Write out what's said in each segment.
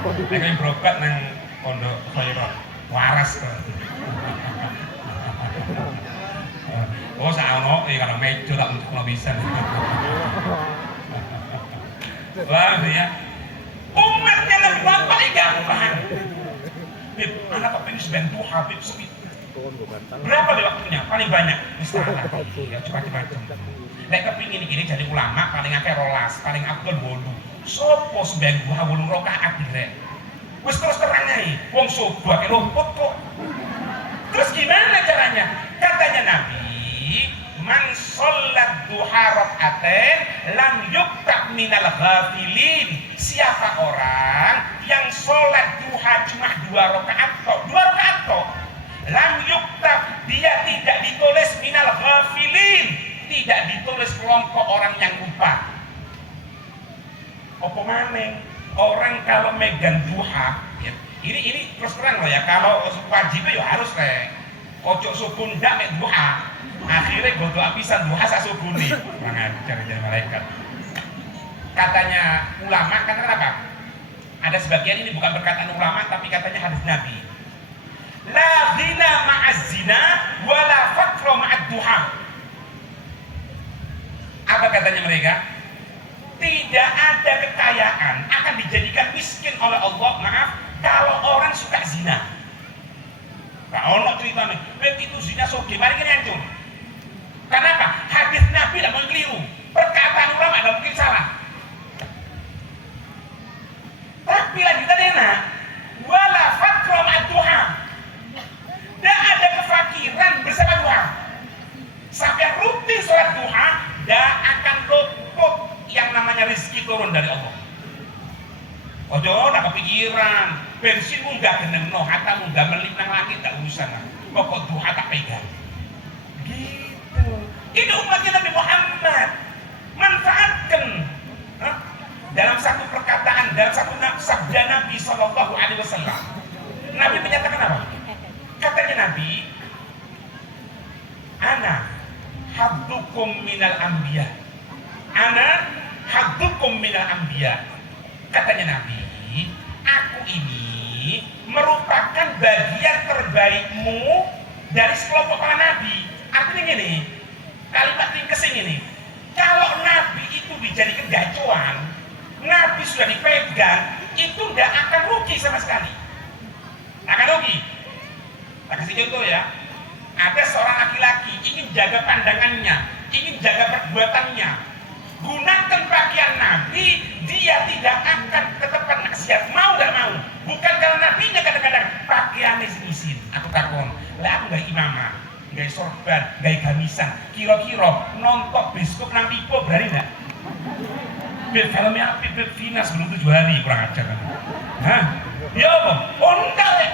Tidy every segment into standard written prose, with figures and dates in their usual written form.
Nek yang berobat nang pondok Khairat waras to. Oh saono kalau mejo tak untuk bisa. Wah ya. Umatnya lebih paling gampang. Bib, anak kepingin sebantu Habib sepi. Berapa deh waktunya? Paling banyak. Misalnya, ya macam-macam. Nek kepingin gini jadi ulama paling akeh rolas, paling abdul wolu. Sopo sembahyang duha 8 rakaat direk. Wis terus terang ae, wong subuh akeh rumput kok. Terus gimana caranya? Katanya Nabi, man shollat duha rakaatain lam yuktab minal ghafilin. Siapa orang yang sholat duha cuma 2 rakaat tok, lam yuktab, dia tidak ditulis minal ghafilin, tidak ditulis kelompok orang yang lupa. Apa maneh orang kalau megang duha ya, ini terus terang loh ya, kalau wajib ya harus ojo subuh ndak mek duha, akhirnya godo apisan duha sak subuh nih kurang ajar jadi malaikat. Katanya ulama, kata apa? Ada sebagian, ini bukan perkataan ulama tapi katanya hadis Nabi, la ghina ma'az zina wala faqra ma'ad duha. Apa katanya mereka? Tidak ada kekayaan akan dijadikan miskin oleh Allah, maaf, kalau orang suka zina. Gak ono ceritanya, itu zina soge, mari kita hancur. Kenapa? Hadis Nabi tidak mungkin keliru, perkataan ulama tidak mungkin salah. Tapi lagi tadi enak, wala faqra ma'ad duha. Tidak ada kefakiran bersama duha. Sampai rutin sholat duha, tidak akan luput yang namanya rezeki turun dari Allah. Ojo nak kepikiran, bensin munggah geneng no, kata munggah melip nang langit tak urusan. Pokok duha tak pegang. Gitu. Ini umatnya Nabi Muhammad. Manfaatkan. Dalam satu perkataan, dalam satu sabda Nabi Shallallahu Alaihi Wasallam, Nabi menyatakan apa? Katanya Nabi, ana haddukum minal anbiya. Ana haddukum minal anbiya. Katanya Nabi, aku ini merupakan bagian terbaikmu dari sekelompok para nabi. Artinya gini, kalimat ringkesing ini, kalau nabi itu dijadikan gacuan, nabi sudah dipegang, itu tidak akan rugi sama sekali. Akan rugi. Tak kasih contoh ya, ada seorang laki-laki ingin jaga pandangannya, ingin jaga perbuatannya, gunakan pakaian Nabi, dia tidak akan ketepatan maksiat, mau gak mau. Bukan karena Nabinya kadang-kadang pakaiannya izin. Aku takon, lah aku gak imamah, gak sorban, gak gamisan, kira-kira nonton biskup nang pipo berani gak? Filmnya apa? Finas belum 7 hari, kurang ajar. Hah? Ya apa? Oh enggak ya?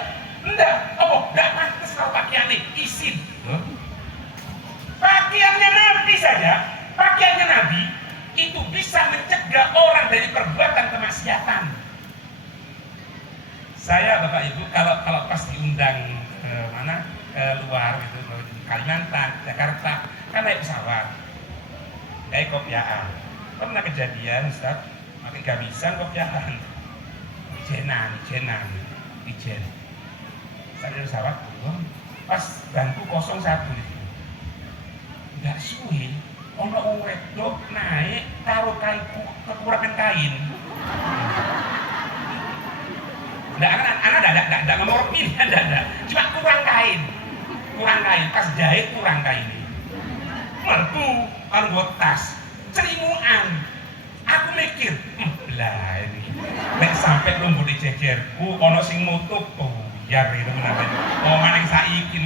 Enggak, apa? Enggak pantas kalau pakaiannya izin. Pakaiannya Nabi saja, pakaiannya Nabi itu bisa mencegah orang dari perbuatan kemaksiatan. Saya Bapak Ibu kalau pas diundang ke mana, ke luar gitu, Kalimantan, Jakarta, kan naik pesawat, kayak kopiaan. Pernah kejadian Ustaz, pakai gamisan kopiaan, ijenan. Saya dari pesawat turun, pas bangku 01 itu, nggak suwe. Ono wong wedok naik taruh kekurangan kain. Anak ngomong pilihan, ada. Cuma kurang kain. Pas jahit kurang kain. Mertu kalau buat tas, cerimuan. Aku mikir, lah ini. Nek sampai lumbu dijejerku, ono sing nutup, biar itu menarik. Oh mana yang saiki,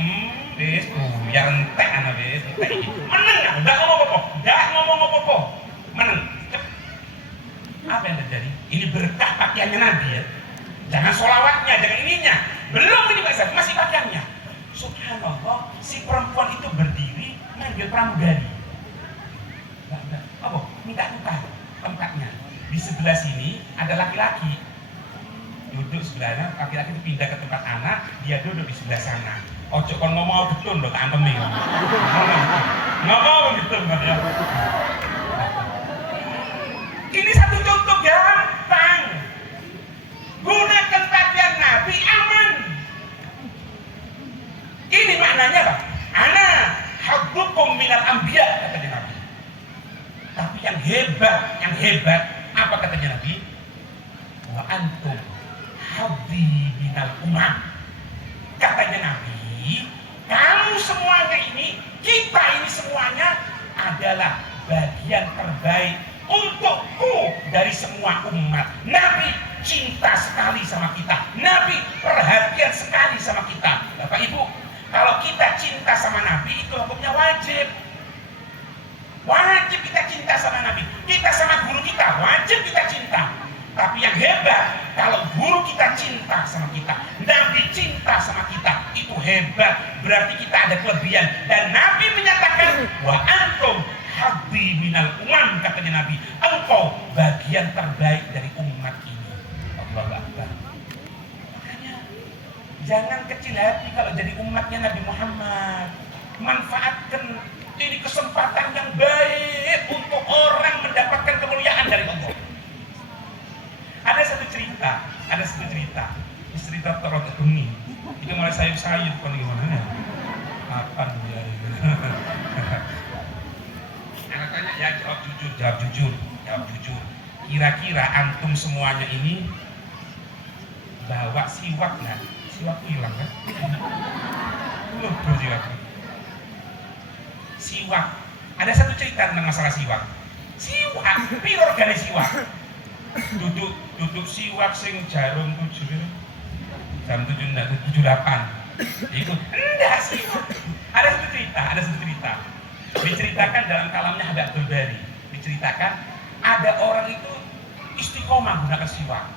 wis, biar entek anak wis, meneng, enggak ngomong apa-apa, meneng. Apa yang terjadi? Ini berkah pakaiannya Nabi ya. Jangan sholawatnya, jangan ininya. Belum ini Pak, masih pakaiannya. Subhanallah, si perempuan itu berdiri manggil pramugari. Apa? Minta tukar tempatnya. Di sebelah sini ada laki-laki. Duduk sebelahnya, laki-laki itu pindah ke tempat anak, dia duduk di sebelah sana. Ojo kon ngomong betul dong, tak antemi. Ngomong betul ya. Ini satu contoh gampang. Guna hebat. Apa katanya Nabi? Wa antum habbi minal umam. Katanya Nabi, kamu semuanya ini, kita ini semuanya adalah bagian terbaik untukku dari semua umat. Nabi cinta sekali sama kita. Nabi perhatian sekali sama kita. Bapak Ibu, kalau kita cinta sama Nabi itu hukumnya wajib. Wajib kita cinta sama Nabi. Kita sama guru kita wajib kita cinta. Tapi yang hebat, kalau guru kita cinta sama kita, Nabi cinta sama kita, itu hebat. Berarti kita ada kelebihan. Dan Nabi menyatakan, wa antum habbi minal umam, katanya Nabi, engkau bagian terbaik dari umat ini. Allahu Akbar. Makanya jangan kecil hati kalau jadi umatnya Nabi Muhammad. Manfaatkan ini kesempatan yang baik untuk orang mendapatkan kemuliaan dari Allah. Ada satu cerita, ini cerita terot geni. Itu mulai sayup-sayup kan gimana? Kapan dia? Anak tanya ya, jawab jujur. Kira-kira antum semuanya ini bawa siwak nggak? Siwak hilang kan? Loh, siwak. Ada satu cerita tentang masalah siwak. Piro regane siwak? Duduk siwak sing jarum 7 jam 78 itu enggak siwak. Ada satu cerita diceritakan dalam kalamnya Habib Abdul-Bari. Diceritakan ada orang itu istiqomah gunakan siwak.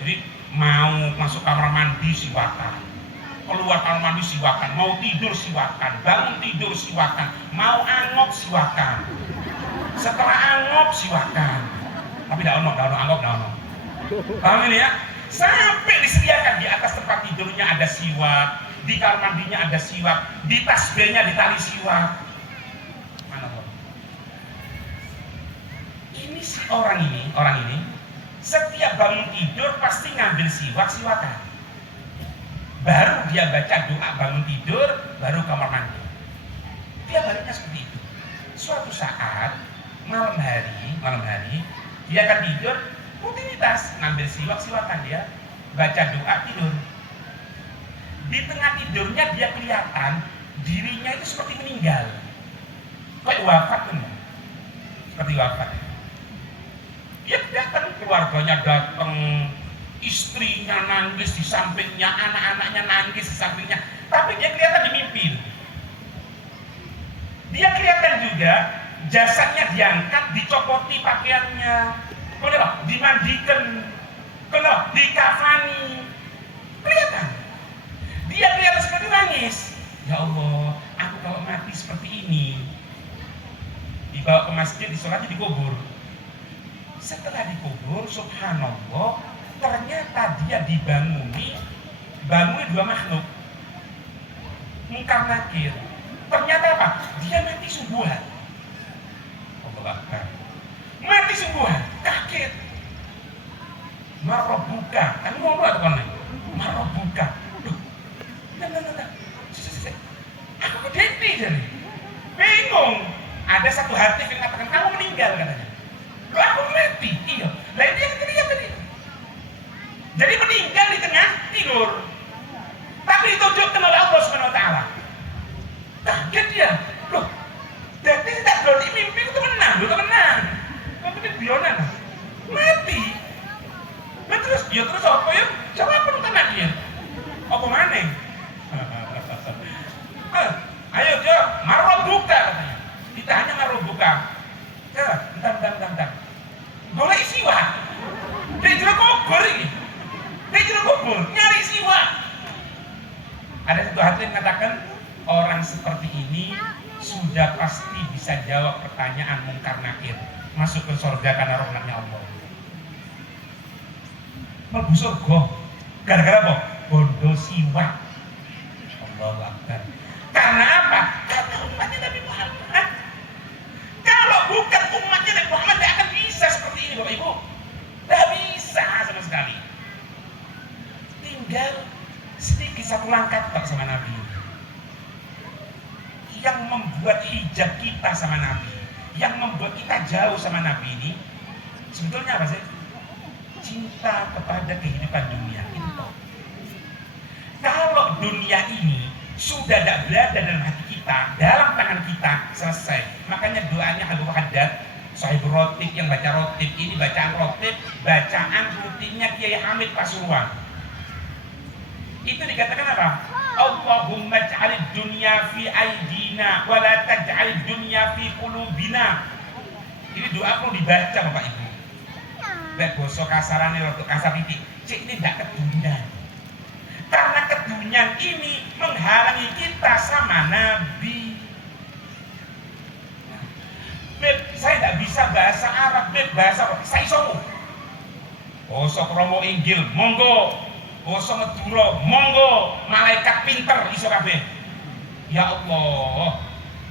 Jadi mau masuk kamar mandi siwakan, keluar kamar mandi siwakan, mau tidur siwakan, bangun tidur siwakan, mau angop siwakan, setelah angop siwakan. Tapi tidak ono angop. Paham ini ya? Sampai disediakan di atas tempat tidurnya ada siwak, di kamar mandinya ada siwak, di tasbihnya ditali siwak. Mana kok? Ini si orang ini setiap bangun tidur pasti ngambil siwakan. Baru dia baca doa bangun tidur, baru kamar mandi. Dia barunya seperti itu. Suatu saat malam hari dia akan tidur, rutinitas ngambil siwakan dia, baca doa tidur. Di tengah tidurnya dia kelihatan dirinya itu seperti meninggal, kayak wafat tuh, seperti wafat. Dia datang, keluarganya datang, istrinya nangis di sampingnya, anak-anaknya nangis di sampingnya, tapi dia kelihatan di mimpi. Dia kelihatan juga jasadnya diangkat, dicopoti pakaiannya, dimandikan, dikafani. Kelihatan. Dia kelihatan seperti nangis. Ya Allah, aku kalau mati seperti ini, dibawa ke masjid, disolati, dikubur. Setelah dikubur, subhanallah, ternyata dia dibangun dua makhluk, Munkar Nakir. Ternyata apa? Dia mati sungguhan. Allah Akbar. Mati sungguhan, kaget. Marobuka, kan ngomong atau kan? Marobuka. Nah. Aku kedeti jadi. Bingung. Ada satu hati yang mengatakan kamu meninggal katanya. Loh, aku mati. Iya. Lah dia yang tadi. Jadi meninggal di tengah tidur. Tapi ditunjukkan oleh Allah Subhanahu wa taala. Kaget dia. Loh, jadi tidak berarti mimpi itu menang. Tapi ini bionan. Mati. Nah, terus apa ya? Jawab penuh dia. Apa mana? Ayo, marobuka katanya. Ditanya marobuka. Bentar. Golek siwak. Dia jero kubur nyari siwak. Ada satu hati yang mengatakan orang seperti ini sudah pasti bisa jawab pertanyaan Munkar Nakir, masuk ke surga karena rahmatnya Allah. Mlebu surga gara-gara apa? Bondo siwak. Allahu Akbar. Karena apa? Karena umatnya Nabi Muhammad. Kalau bukan umatnya Nabi Muhammad tidak akan bisa seperti ini, Bapak Ibu. Tidak bisa sama sekali. Tinggal sedikit satu langkah Pak sama Nabi. Yang membuat hijab kita sama Nabi, yang membuat kita jauh sama Nabi ini sebetulnya apa sih? Cinta kepada kehidupan dunia itu. Kalau dunia ini sudah tidak berada dalam hati kita, dalam tangan kita, selesai. Makanya doanya Habib Haddad, Sahibul Rotib yang baca rotib, ini bacaan rotib, bacaan rutinnya Kiai Hamid Pasuruan. Itu dikatakan apa? Allahumma ja'alid dunya fi aidina wa la taj'alid dunya fi qulubina. Ini doa perlu dibaca Bapak Ibu. Lek basa kasarane rada kasar titik. Cik ini tidak kedunian. Karena kedunian ini menghalangi kita sama Nabi. Beb, saya tidak bisa bahasa Arab, Beb, bahasa Arab. Saya iso. Basa kromo Inggil, monggo. Basa Madura, monggo. Malaikat pinter iso kabeh. Ya Allah,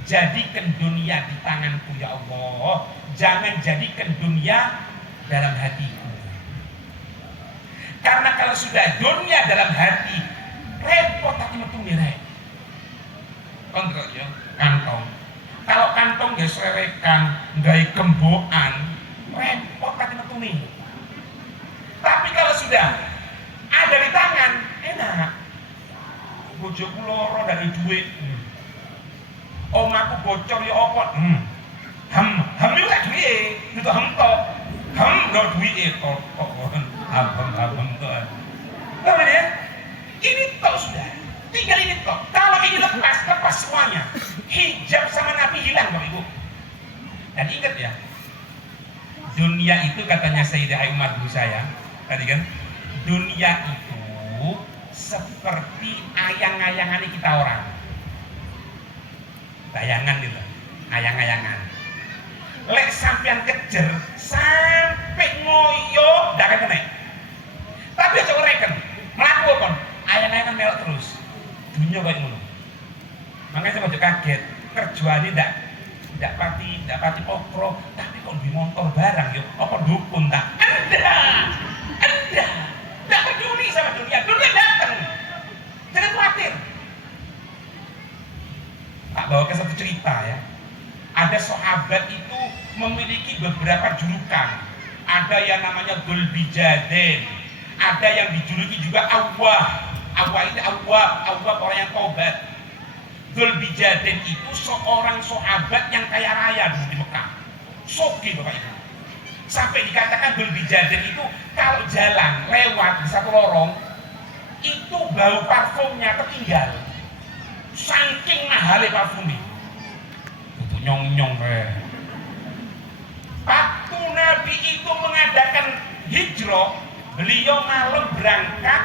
jadikan dunia di tanganku ya Allah. Jangan jadikan dunia dalam hatiku. Karena kalau sudah dunia dalam hati, repot hati metu mirek. Kontrol ya, kantong. Kalau kantong ya serekan, nggak gembokan, repot hati metu nih. Tapi kalau sudah ada di tangan, enak. Bojoku loro dari duit. Omaku bocor ya apa? Ham itu gak duit, itu ham tok. Ham gak duit kok. Ham tuh. Apa ya? Ini tok sudah. Tinggal ini tok. Kalau ini lepas semuanya. Hijab sama Nabi hilang Bapak Ibu. Dan ingat ya, dunia itu katanya Sayyidah Aisyah dulu saya tadi kan, dunia itu seperti ayang-ayangan kita orang. Bayangan gitu, ayang-ayangan. Lek sampean kejer sampai ngoyo ndak akan naik. Tapi aja reken, mlaku kon, ayang-ayangan melok terus. Dunia kayak ngono. Makanya saya kaget, kerjaane ndak pati okro, tapi kok di motor barang yo, apa dukun tak? Anda, ndak peduli sama dunia datang. Jangan khawatir. Tak bawa ke satu cerita ya. Ada sahabat itu memiliki beberapa julukan. Ada yang namanya Dzulbijaden, ada yang dijuluki juga Awwah. Awwah itu Awwah orang yang tobat. Dzulbijaden itu seorang sahabat yang kaya raya dulu di Mekah. Sugih Bapak Ibu. Sampai dikatakan Dzulbijaden itu kalau jalan lewat di satu lorong itu bau parfumnya ketinggal. Saking mahalnya parfumnya. Itu nyong-nyong waktu Nabi itu mengadakan hijrah, beliau malam berangkat,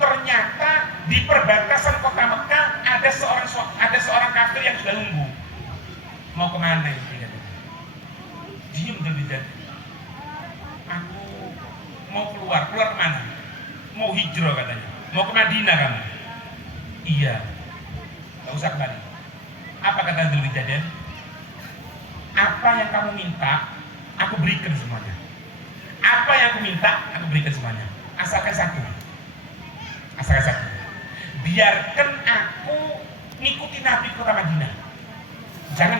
ternyata di perbatasan kota Mekah ada seorang kafir yang sudah nunggu. Mau kemana ini? Diem Dzulbijaden. Aku mau keluar kemana? Mau hijrah katanya. Mau ke Madinah kamu? Iya. Gak usah kembali. Apa kata Dzulbijaden? Apa yang kamu minta, aku berikan semuanya. Apa yang aku minta, aku berikan semuanya. Asalkan satu. Biarkan aku ngikuti Nabi ke kota Madinah. Jangan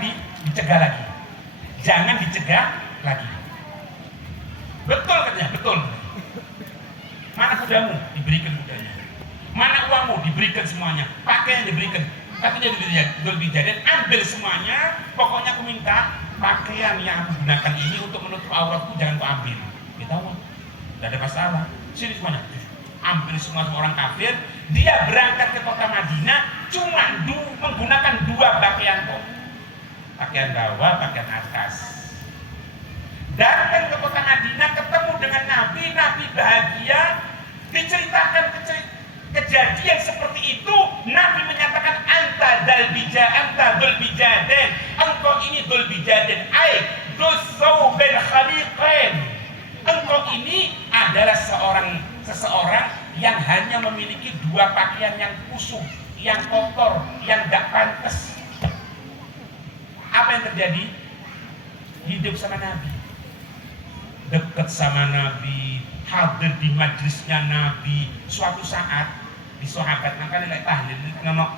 dicegah lagi. Betul katanya, betul. Mana kudamu? Diberikan kudanya. Mana uangmu? Diberikan semuanya. Pakaian diberikan. Katanya Dzulbijaden, ambil semuanya. Pokoknya aku minta pakaian yang aku gunakan ini untuk menutup auratku, jangan kau ambil. Kita tahu, tidak ada masalah. Sini semuanya. Ambil semua orang kafir. Dia berangkat ke kota Madinah cuma menggunakan dua pakaian kok. Pakaian bawah, pakaian atas. Datang ke kota Madinah, ketemu dengan Nabi bahagia, diceritakan kejadian seperti itu. Nabi menyatakan anta Dzulbijaden, engkau ini Dzulbijaden, Dzulbijaden khaliqain. Engkau ini adalah seseorang yang hanya memiliki dua pakaian yang kusut, yang kotor, yang tidak pantas. Apa yang terjadi? Hidup sama Nabi, dekat sama Nabi, hadir di majlisnya Nabi. Suatu saat di sahabat makanya lek tahlil ngenok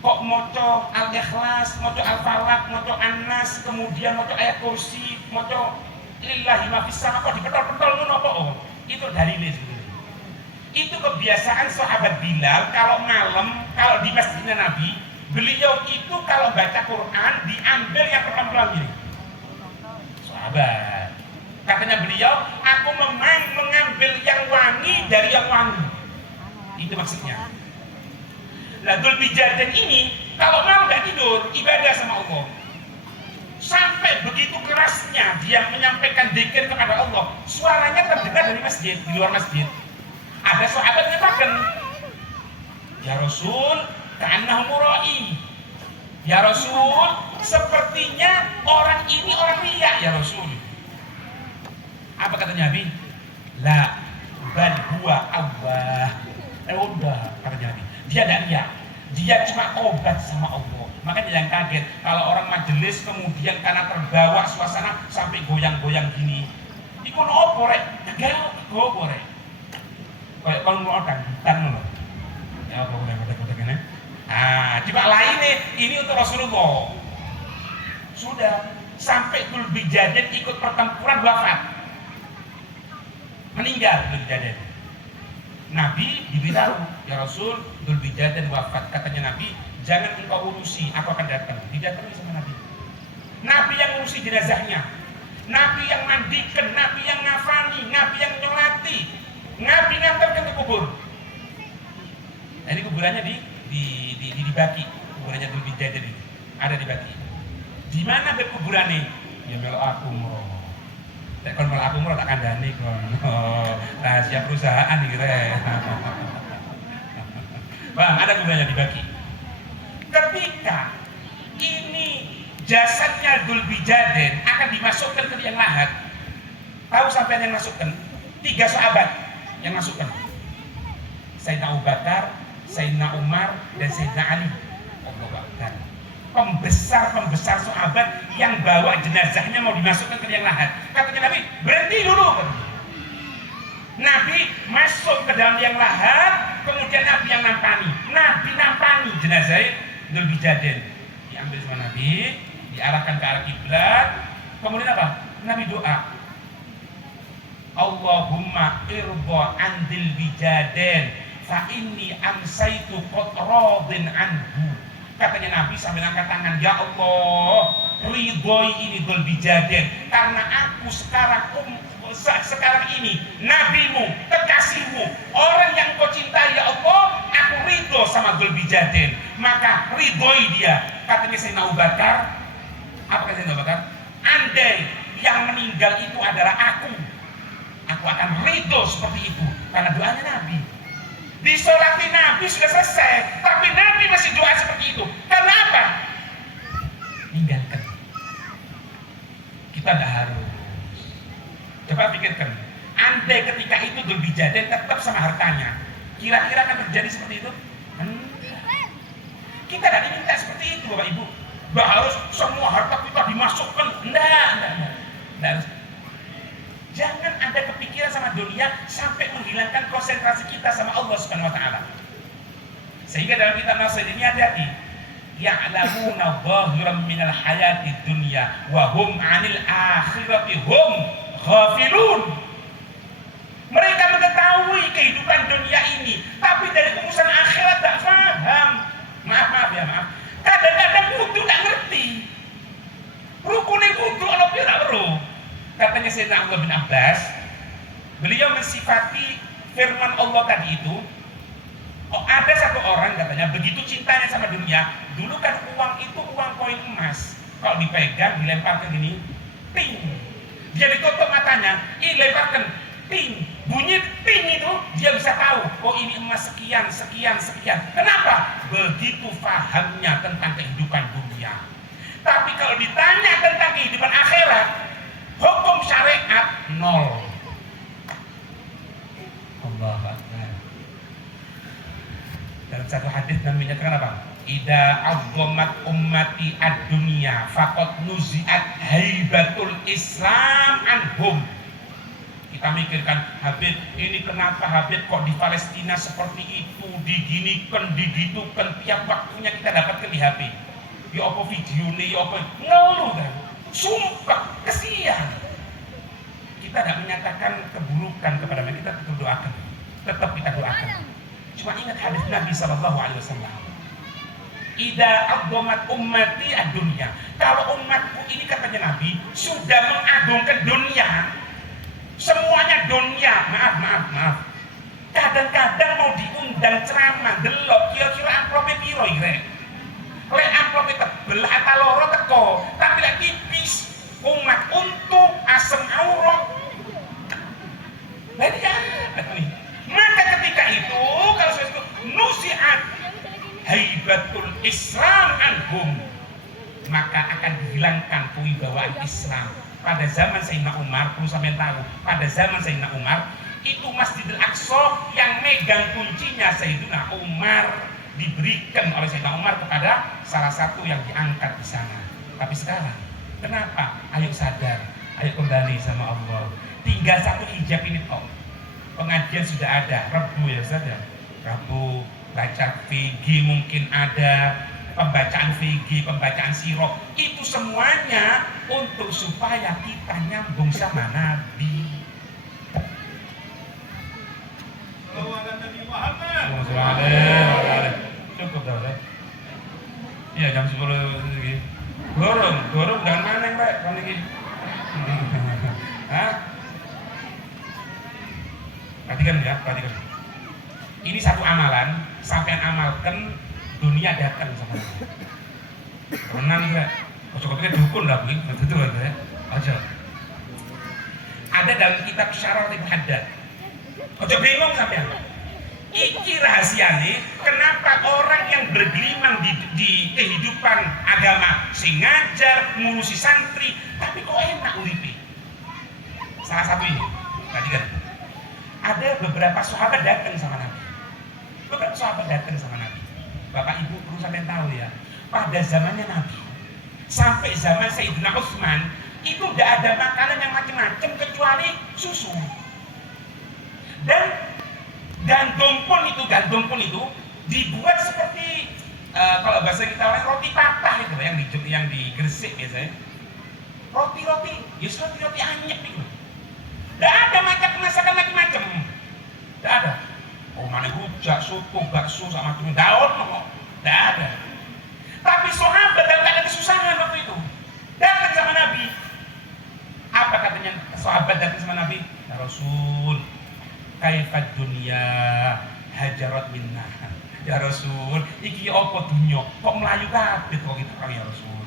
kok moco Al-Ikhlas, moco Al-Falaq, moco An-Nas, kemudian moco ayat kursi, moco lillahi ma fis sama, kok dipetol-petol ngono apa? Oh, itu dalilnya sebenarnya. Itu kebiasaan sahabat Bilal kalau malam, kalau di masjidnya Nabi, beliau itu kalau baca Quran diambil yang pelan-pelan gini. Sahabat, katanya beliau, aku memang mengambil yang wangi dari yang wangi. Itu maksudnya. Lah Dzulhijjah ini kalau malam nggak tidur ibadah sama Allah, sampai begitu kerasnya dia menyampaikan dzikir kepada Allah, suaranya terdengar dari masjid, di luar masjid. Ada sahabat mengatakan, ya Rasul, ka'annahu mura'i. Ya Rasul, sepertinya orang ini orang riya ya Rasul. Apa kata Nabi? La bal huwa Allah. Udah kata Nabi. Dia tidak riya, dia cuma tobat sama Allah. Makanya yang kaget kalau orang majelis kemudian karena terbawa suasana sampai goyang-goyang gini. Iku nopo rek? Tegel gopo rek. Kayak kalau mau dangdutan loh. Ya apa udah gini. Coba lain nih, ini untuk Rasulullah. Sudah sampai Dzulhijjah ikut pertempuran wafat. Meninggal Dzulhijjah. Nabi diberitahu, ya Rasul, Dzulhijjah wafat. Katanya Nabi, jangan engkau urusi, aku akan datang. Didatangi sama Nabi. Nabi yang urusi jenazahnya, Nabi yang mandikan, Nabi yang ngafani, Nabi yang nyolati, Nabi ngantarkan ke kubur. Nah, ini kuburannya dibagi, kuburannya Dzulhijjah ini ada dibagi. Di mana kuburannya? Ya melo aku mau. Nek kon malah aku tak kandhani kon. Rahasia perusahaan iki rek. Bang, ada gunanya dibagi. Ketika ini jasadnya Dzulhijjah akan dimasukkan ke liang lahat. Tahu sampai yang masukkan? 3 sahabat yang masukkan. Sayyidina Abu Bakar, Sayyidina Umar, dan Sayyidina Ali. Allahu Akbar. Pembesar sahabat yang bawa jenazahnya mau dimasukkan ke liang lahat. Katanya Nabi, berhenti dulu. Nabi masuk ke dalam liang lahat, kemudian Nabi yang nampani. Nabi nampani jenazah Dzulhijjah. Diambil sama Nabi, diarahkan ke arah kiblat. Kemudian apa? Nabi doa. Allahumma irda an Dzulhijjah fa inni amsaitu qad radin anhu. Katanya Nabi sambil angkat tangan, ya Allah, ridhoi ini Dzulhijjah karena aku sekarang ini nabimu, kekasihmu, orang yang kau cintai ya Allah, aku ridho sama Dzulhijjah, maka ridhoi dia. Katanya Sayyidina Abu Bakar, apa kata Sayyidina Abu Bakar? Andai yang meninggal itu adalah aku akan ridho seperti itu karena doanya Nabi. Disolati Nabi sudah selesai, tapi Nabi masih doa seperti itu. Karena apa? Tinggalkan. Kita tidak harus. Coba pikirkan, andai ketika itu Dzulhijjah tetap sama hartanya, kira-kira akan terjadi seperti itu? Kita tidak diminta seperti itu, Bapak Ibu. Bahwa harus semua harta kita dimasukkan. Tidak harus. Jangan ada kepikiran sama dunia sampai menghilangkan konsentrasi kita sama Allah Subhanahu wa taala. Sehingga dalam kitab Nasir ini hati-hati. Ya'lamuna dhahiran minal hayati dunya wa hum 'anil akhirati hum ghafilun. Mereka mengetahui kehidupan dunia ini, tapi dari urusan akhirat tak paham. Maaf. Kadang-kadang kudu tak ngerti. Rukunnya kudu Allah tidak perlu. Katanya Sayyidina Abdullah bin Abbas, beliau mensifati firman Allah tadi itu. Oh, ada satu orang katanya begitu cintanya sama dunia. Dulu kan uang itu uang koin emas. Kalau dipegang dilemparkan gini, ting. Dia ditutup matanya, lemparkan, ting. Bunyi ting itu dia bisa tahu. Oh ini emas sekian. Kenapa? Begitu fahamnya tentang kehidupan dunia. Tapi kalau ditanya tentang kehidupan akhirat, hukum syariat nol. Allahu Akbar. Dalam satu hadis Nabi menyatakan apa? Ida azzamat ummati ad-dunya faqad nuzi'at haibatul Islam anhum. Kita mikirkan, Habib, ini kenapa Habib kok di Palestina seperti itu, diginikan, digitukan, tiap waktunya kita dapatkan di HP. Ya apa video nih, ya apa, ngeluh kan. Sumpah, kesian. Kita tidak menyatakan keburukan kepada mereka, kita tetap doakan. Tetap kita doakan. Cuma ingat hadis Nabi SAW. Ida agdomat ummati ad-dunya. Kalau umatku ini katanya Nabi sudah mengagungkan dunia, semuanya dunia, maaf. Kadang-kadang mau diundang ceramah, delok kira-kira amplopnya piro ire. Lek amplopnya tebel atau loro teko, tapi lek tipis, umat untuk asem aurat. Jadi nih. Maka ketika itu kalau saya itu nusiat haibatul Islam anhum, maka akan dihilangkan kewibawaan Islam. Pada zaman Sayyidina Umar, perlu sampean tahu, pada zaman Sayyidina Umar itu Masjidil Aqsa yang megang kuncinya Sayyidina Umar, diberikan oleh Sayyidina Umar kepada salah satu yang diangkat di sana. Tapi sekarang, kenapa? Ayo sadar, ayo kembali sama Allah. Tinggal satu hijab ini kok. Pengajian sudah ada, Rabu ya saja. Rabu baca VG mungkin ada, pembacaan VG, pembacaan sirah, itu semuanya untuk supaya kita nyambung sama Nabi. Nabi Muhammad. Cukup dah. Iya jam 10 lagi. Gorong dan mana yang baik kan lagi? Hah? Perhatikan ya, perhatikan. Ini satu amalan, sampai amalkan dunia datang sama Nabi. Temenan ya, kocok-kocoknya dukun lah begini, betul aja. Aja. Ada dalam kitab Syarah Ibnu Haddad. Ojo bingung sampean. Iki rahasiane kenapa orang yang bergelimang di kehidupan agama, sing ngajar, ngurusi santri, tapi kok enak uripe. Salah satu ini, perhatikan. Ada beberapa sahabat datang sama Nabi. Beberapa sahabat datang sama Nabi. Bapak Ibu perlu sampai tahu ya, pada zamannya Nabi sampai zaman Sayyidina Utsman itu tidak ada makanan yang macam-macam kecuali susu. Dan gandum pun itu dibuat seperti kalau bahasa kita orang roti patah itu yang di Gresik biasanya. Roti anyep itu. Tidak ada masakan macam-macam. Tidak ada. Oh mana rujak, soto, bakso sama macam daun kok. Tidak ada. Tapi sahabat dalam keadaan kesusahan waktu itu datang sama Nabi. Apa katanya sahabat datang sama Nabi? Ya Rasul, kaifad dunya hajarat minna. Ya Rasul, iki apa dunya? Kok melayu kabeh kok gitu kali ya Rasul.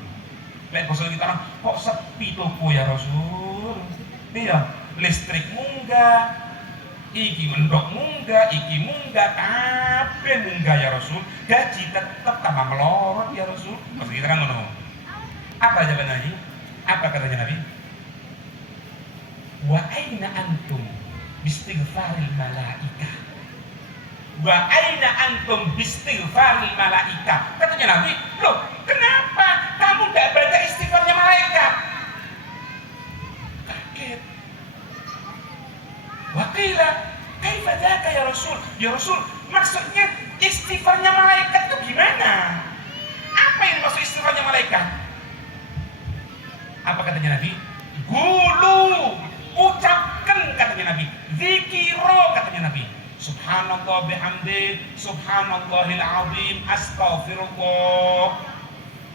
Lek basa kita orang kok sepi toko ya Rasul. Iya, listrik munggah, iki mendok munggah, iki munggah, kabeh munggah ya Rasul. Gaji tetap tambah melorot ya Rasul. Maksud kita kan ngono. Apa jawaban Nabi? Apa katanya Nabi? Wa aina antum bistighfaril malaikah. Wa aina antum bistighfaril malaikah. Katanya Nabi, loh kenapa kamu tidak baca istighfarnya malaikat? Kaget. Wakila, kaifa dzaka ya Rasul? Ya Rasul, maksudnya istighfarnya malaikat itu gimana? Apa yang maksud istighfarnya malaikat? Apa katanya Nabi? Gulu, ucapkan katanya Nabi. Zikiro katanya Nabi. Subhanallah bihamdi, subhanallahil azim, astaghfirullah.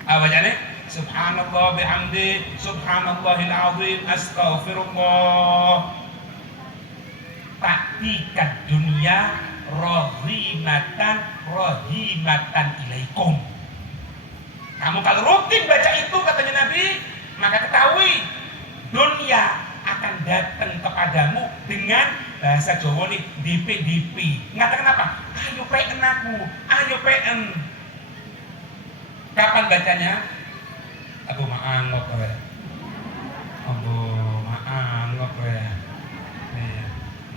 Apa bacanya? Subhanallah bihamdi, subhanallahil azim, astaghfirullah. Taktikan dunia rahimatan ilaikum. Kamu kalau rutin baca itu katanya Nabi, maka ketahui dunia akan datang kepadamu dengan bahasa Jawa nih DP. Ngatakan apa? Ayo PN aku, ayo PN. Kapan bacanya? Aku maangok ya. Aku maangok ya.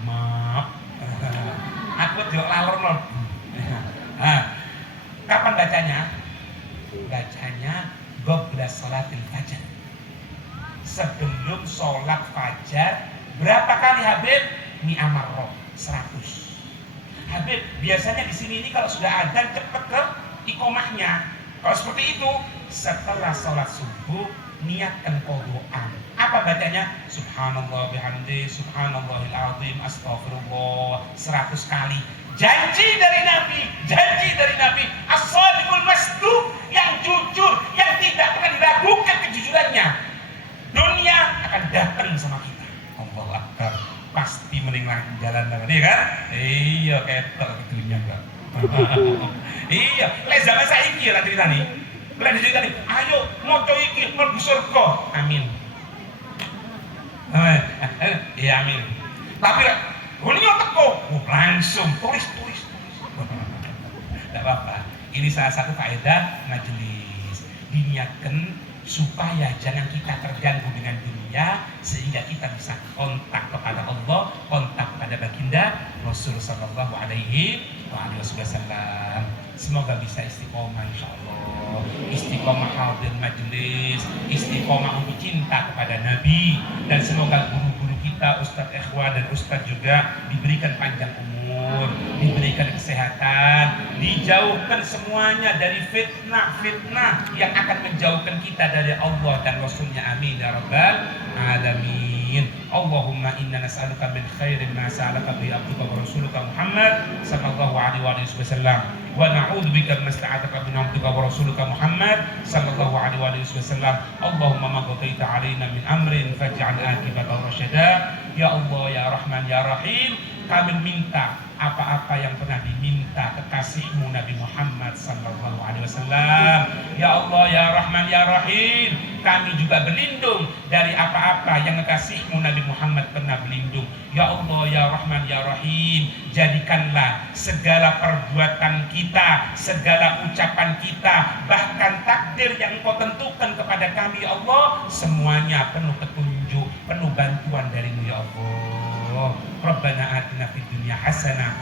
Maaf. Aku juga lalur loh. Kapan bacanya? Bacanya qabla salatil fajar. Sebelum sholat fajar Berapa kali Habib? Ni'amar roh 100. Habib, biasanya di sini ini kalau sudah adzan cepet ke iqomahnya. Kalau seperti itu, setelah sholat subuh niatkan qodhoan. Apa bacanya? Subhanallah bihamdi, subhanallahil azim, astagfirullah 100 kali. Janji dari Nabi, as-shadiqul masduq, yang jujur, yang tidak pernah diragukan kejujurannya. Dunia akan datang sama kita. Allahu Akbar. Pasti meninggalkan jalan tadi kan? Iya, keter dunia enggak. Iya, lek zaman saiki ya cerita nih. Lek cerita nih, ayo moco iki mlebu surga. Amin. Iya amin. Tapi dunia teko langsung tulis. Tidak apa-apa. Ini salah satu faedah majelis. Diniatkan supaya jangan kita terganggu dengan dunia, sehingga kita bisa kontak kepada Allah, kontak pada baginda Rasul sallallahu alaihi wasallam. Semoga bisa istiqomah insyaallah, istiqomah hadir majelis, istiqomah untuk cinta kepada Nabi, dan semoga guru-guru kita, Ustadz Ikhwan dan Ustadz juga diberikan panjang umur, diberikan kesehatan, dijauhkan semuanya dari fitnah yang akan menjauhkan kita dari Allah dan Rasulnya. Amin ya rabbal alamin. Allahumma inna nas'aluka min khairin ma sa'alaka bi abdika wa rasuluka Muhammad sallallahu alaihi wasallam, wa na'udzubika min sta'ataka bi abdika wa rasuluka Muhammad sallallahu alaihi wasallam. Allahumma ma qadaita alaina min amrin faj'al akibatahu rasyada. Ya Allah ya Rahman ya Rahim, kami minta apa-apa yang pernah diminta kekasihmu Nabi Muhammad sallallahu alaihi wasallam. Ya Allah ya Rahman ya Rahim, kami juga berlindung dari apa-apa yang kekasihmu Nabi Muhammad pernah berlindung. Ya Allah ya Rahman ya Rahim, jadikanlah segala perbuatan kita, segala ucapan kita, bahkan takdir yang Engkau tentukan kepada kami ya Allah, semuanya penuh petunjuk, penuh bantuan darimu ya Allah. Rabbana atina fid dunya hasanah